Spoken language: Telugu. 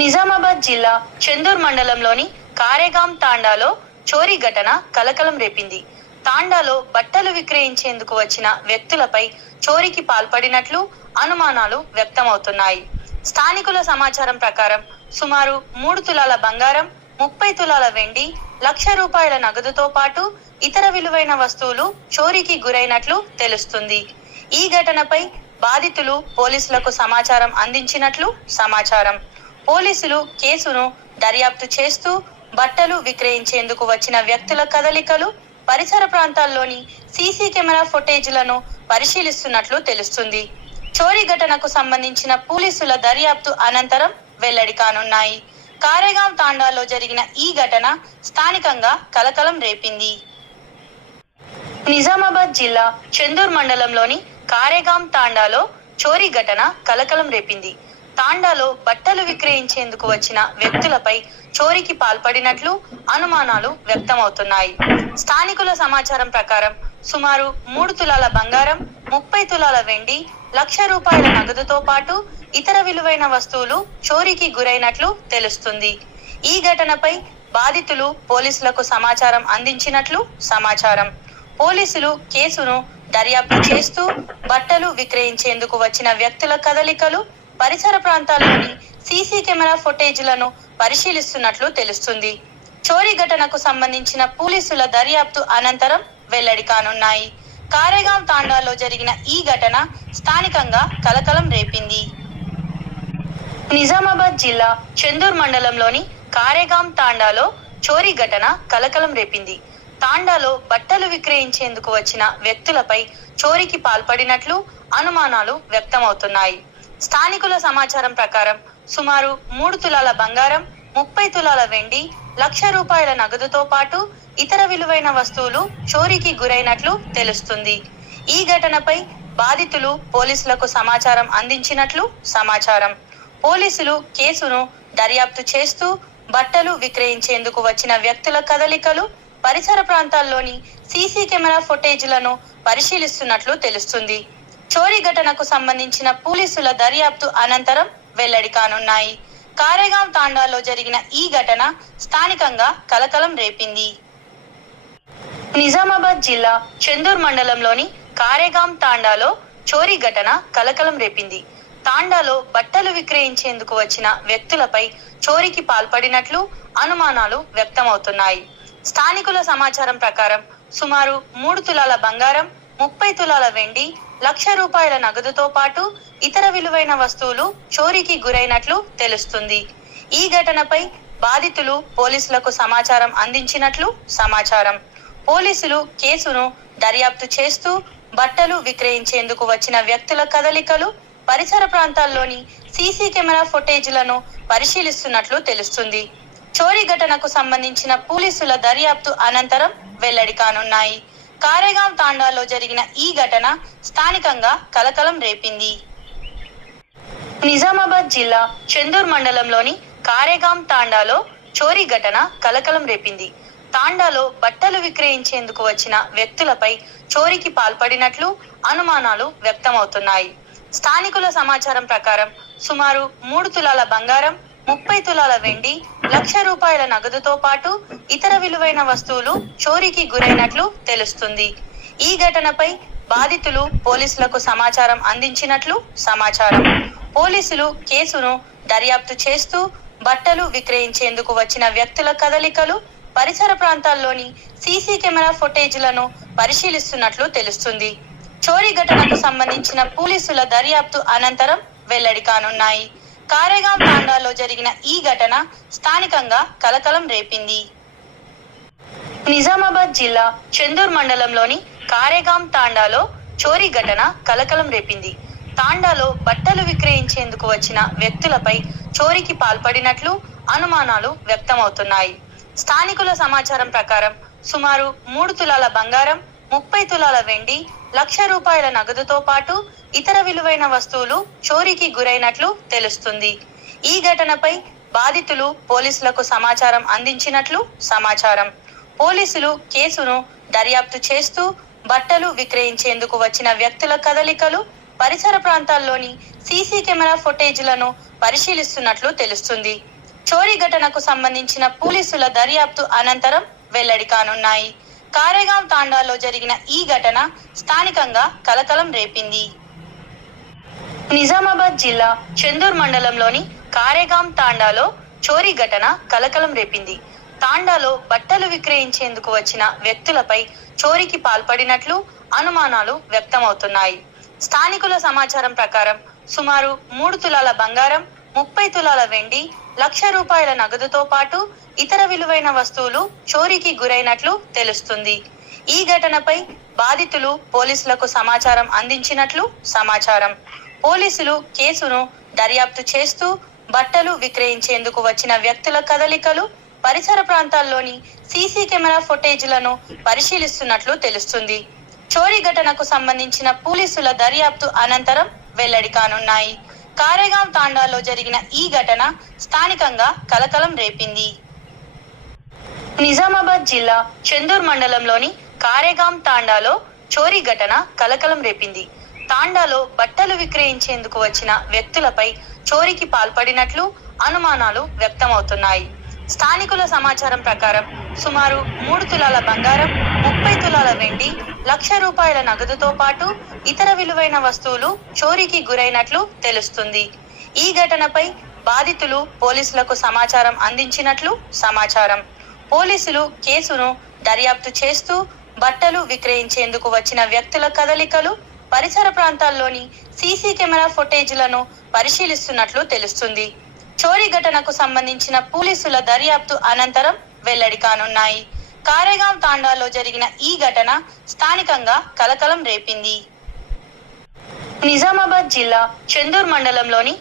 నిజామాబాద్ జిల్లా చెందూర్ మండలంలోని కారేగాం తాండాలో చోరీ ఘటన కలకలం రేపింది. తాండాలో బట్టలు విక్రయించేందుకు వచ్చిన వ్యక్తులపై చోరీకి పాల్పడినట్లు అనుమానాలు వ్యక్తమవుతున్నాయి. స్థానికుల సమాచారం ప్రకారం సుమారు 3 తులాల బంగారం, 30 తులాల వెండి, ₹1,00,000 నగదుతో పాటు ఇతర విలువైన వస్తువులు చోరీకి గురైనట్లు తెలుస్తుంది. ఈ ఘటనపై బాధితులు పోలీసులకు సమాచారం అందించినట్లు సమాచారం. పోలీసులు కేసును దర్యాప్తు చేస్తూ బట్టలు విక్రయించేందుకు వచ్చిన వ్యక్తుల కదలికలు, పరిసర ప్రాంతాల్లోని సీసీ కెమెరా ఫుటేజ్లను పరిశీలిస్తున్నట్లు తెలుస్తుంది. చోరీ ఘటనకు సంబంధించిన పోలీసుల దర్యాప్తు అనంతరం వెల్లడి కానున్నాయి. కారేగాం తాండాలో జరిగిన ఈ ఘటన స్థానికంగా కలకలం రేపింది. నిజామాబాద్ జిల్లా చెందూర్ మండలంలోని కారేగాం తాండాలో చోరీ ఘటన కలకలం రేపింది. తాండాలో బట్టలు విక్రయించేందుకు వచ్చిన వ్యక్తులపై చోరీకి పాల్పడినట్లు అనుమానాలు వ్యక్తమవుతున్నాయి. స్థానికుల సమాచారం ప్రకారం సుమారు 3 తులాల బంగారం, 30 తులాల వెండి, ₹1,00,000 నగదుతో పాటు ఇతర విలువైన వస్తువులు చోరీకి గురైనట్లు తెలుస్తుంది. ఈ ఘటనపై బాధితులు పోలీసులకు సమాచారం అందించినట్లు సమాచారం. పోలీసులు కేసును దర్యాప్తు చేస్తూ బట్టలు విక్రయించేందుకు వచ్చిన వ్యక్తుల కదలికలు, పరిసర ప్రాంతాల్లోని సీసీ కెమెరా ఫుటేజ్లను పరిశీలిస్తున్నట్లు తెలుస్తుంది. చోరీ ఘటనకు సంబంధించిన పోలీసుల దర్యాప్తు అనంతరం వెల్లడి కానున్నాయి. కారేగాం తాండాలో జరిగిన ఈ ఘటన స్థానికంగా కలకలం రేపింది. నిజామాబాద్ జిల్లా చెందూర్ మండలంలోని కారేగాం తాండాలో చోరీ ఘటన కలకలం రేపింది. తాండాలో బట్టలు విక్రయించేందుకు వచ్చిన వ్యక్తులపై చోరీకి పాల్పడినట్లు అనుమానాలు వ్యక్తమవుతున్నాయి. స్థానికుల సమాచారం ప్రకారం సుమారు 3 తులాల బంగారం, 30 తులాల వెండి, ₹1,00,000 నగదుతో పాటు ఇతర విలువైన వస్తువులు చోరీకి గురైనట్లు తెలుస్తుంది. ఈ ఘటనపై బాధితులు పోలీసులకు సమాచారం అందించినట్లు సమాచారం. పోలీసులు కేసును దర్యాప్తు చేస్తూ బట్టలు విక్రయించేందుకు వచ్చిన వ్యక్తుల కదలికలు, పరిసర ప్రాంతాల్లోని సీసీ కెమెరా ఫుటేజ్లను పరిశీలిస్తున్నట్లు తెలుస్తుంది. చోరీ ఘటనకు సంబంధించిన పోలీసుల దర్యాప్తు అనంతరం వెల్లడి కానున్నాయి. కారేగాం తాండాలో జరిగిన ఈ ఘటన స్థానికంగా కలకలం రేపింది. నిజామాబాద్ జిల్లా చెందూర్ మండలంలోని కారేగాం తాండాలో చోరీ ఘటన కలకలం రేపింది. తాండాలో బట్టలు విక్రయించేందుకు వచ్చిన వ్యక్తులపై చోరీకి పాల్పడినట్లు అనుమానాలు వ్యక్తమవుతున్నాయి. స్థానికుల సమాచారం ప్రకారం సుమారు 3 తులాల బంగారం, 30 తులాల వెండి, ₹1,00,000 నగదుతో పాటు ఇతర విలువైన వస్తువులు చోరీకి గురైనట్లు తెలుస్తుంది. ఈ ఘటనపై బాధితులు పోలీసులకు సమాచారం అందించినట్లు సమాచారం. పోలీసులు కేసును దర్యాప్తు చేస్తూ బట్టలు విక్రయించేందుకు వచ్చిన వ్యక్తుల కదలికలు, పరిసర ప్రాంతాల్లోని సీసీ కెమెరా ఫుటేజ్లను పరిశీలిస్తున్నట్లు తెలుస్తుంది. చోరీ ఘటనకు సంబంధించిన పోలీసుల దర్యాప్తు అనంతరం వెల్లడి కానున్నాయి. కారేగాం తాండాలో జరిగిన ఈ ఘటన స్థానికంగా కలకలం రేపింది. నిజామాబాద్ జిల్లా చెందూర్ మండలంలోని కారేగాం తాండాలో చోరీ ఘటన కలకలం రేపింది. తాండాలో బట్టలు విక్రయించేందుకు వచ్చిన వ్యక్తులపై చోరీకి పాల్పడినట్లు అనుమానాలు వ్యక్తమవుతున్నాయి. స్థానికుల సమాచారం ప్రకారం సుమారు 3 తులాల బంగారం, 30 తులాల వెండి, ₹1,00,000 నగదుతో పాటు ఇతర విలువైన వస్తువులు చోరీకి గురైనట్లు తెలుస్తుంది. ఈ ఘటనపై బాధితులు పోలీసులకు సమాచారం అందించినట్లు సమాచారం. పోలీసులు కేసును దర్యాప్తు చేస్తూ బట్టలు విక్రయించేందుకు వచ్చిన వ్యక్తుల కదలికలు, పరిసర ప్రాంతాల్లోని సీసీ కెమెరా ఫుటేజ్లను పరిశీలిస్తున్నట్లు తెలుస్తుంది. చోరీ ఘటనకు సంబంధించిన పోలీసుల దర్యాప్తు అనంతరం వెల్లడి కానున్నాయి. కారేగాం తాండాలో జరిగిన ఈ ఘటన స్థానికంగా కలకలం రేపింది. నిజామాబాద్ జిల్లా చెందూర్ మండలంలోని కారేగాం తాండాలో చోరీ ఘటన కలకలం రేపింది. తాండాలో బట్టలు విక్రయించేందుకు వచ్చిన వ్యక్తులపై చోరీకి పాల్పడినట్లు అనుమానాలు వ్యక్తమవుతున్నాయి. స్థానికుల సమాచారం ప్రకారం సుమారు 3 తులాల బంగారం, 30 తులాల వెండి, ₹1,00,000 నగదుతో పాటు ఇతర విలువైన వస్తువులు చోరీకి గురైనట్లు తెలుస్తుంది. ఈ ఘటనపై బాధితులు పోలీసులకు సమాచారం అందించినట్లు సమాచారం. పోలీసులు కేసును దర్యాప్తు చేస్తూ బట్టలు విక్రయించేందుకు వచ్చిన వ్యక్తుల కదలికలు, పరిసర ప్రాంతాల్లోని సీసీ కెమెరా ఫుటేజ్లను పరిశీలిస్తున్నట్లు తెలుస్తుంది. చోరీ ఘటనకు సంబంధించిన పోలీసుల దర్యాప్తు అనంతరం వెల్లడి కానున్నాయి. కారేగాం తాండాలో జరిగిన ఈ ఘటన స్థానికంగా కలకలం రేపింది. నిజామాబాద్ జిల్లా చెందూర్ మండలంలోని కారేగాం తాండాలో చోరీ ఘటన కలకలం రేపింది. తాండాలో బట్టలు విక్రయించేందుకు వచ్చిన వ్యక్తులపై చోరీకి పాల్పడినట్లు అనుమానాలు వ్యక్తమవుతున్నాయి. స్థానికుల సమాచారం ప్రకారం సుమారు 3 తులాల బంగారం, 30 తులాల వెండి, ₹1,00,000 నగదుతో పాటు ఇతర విలువైన వస్తువులు చోరీకి గురైనట్లు తెలుస్తుంది. ఈ ఘటనపై బాధితులు పోలీసులకు సమాచారం అందించినట్లు సమాచారం. పోలీసులు కేసును దర్యాప్తు చేస్తూ బట్టలు విక్రయించేందుకు వచ్చిన వ్యక్తుల కదలికలు, పరిసర ప్రాంతాల్లోని సీసీ కెమెరా ఫుటేజ్లను పరిశీలిస్తున్నట్లు తెలుస్తుంది. చోరీ ఘటనకు సంబంధించిన పోలీసుల దర్యాప్తు అనంతరం వెల్లడి కానున్నాయి. కారేగాం తాండాలో జరిగిన ఈ ఘటన స్థానికంగా కలకలం రేపింది. నిజామాబాద్ జిల్లా చెందూర్ మండలంలోని కారేగాం తాండాలో చోరీ ఘటన కలకలం రేపింది. తాండాలో బట్టలు విక్రయించేందుకు వచ్చిన వ్యక్తులపై చోరీకి పాల్పడినట్లు అనుమానాలు వ్యక్తమవుతున్నాయి. స్థానికుల సమాచారం ప్రకారం సుమారు 3 తులాల బంగారం, 30 తులాల వెండి, ₹1,00,000 నగదుతో పాటు ఇతర విలువైన వస్తువులు చోరీకి గురైనట్లు తెలుస్తుంది. ఈ ఘటనపై బాధితులు పోలీసులకు సమాచారం అందించినట్లు సమాచారం. పోలీసులు కేసును దర్యాప్తు చేస్తూ బట్టలు విక్రయించేందుకు వచ్చిన వ్యక్తుల కదలికలు, పరిసర ప్రాంతాల్లోని సీసీ కెమెరా ఫుటేజ్లను పరిశీలిస్తున్నట్లు తెలుస్తుంది. చోరీ ఘటనకు సంబంధించిన పోలీసుల దర్యాప్తు అనంతరం వెల్లడి కానున్నాయి. కారేగాం తాండాలో జరిగిన ఈ ఘటన స్థానికంగా కలకలం రేపింది. నిజామాబాద్ జిల్లా చెందూర్ మండలంలోని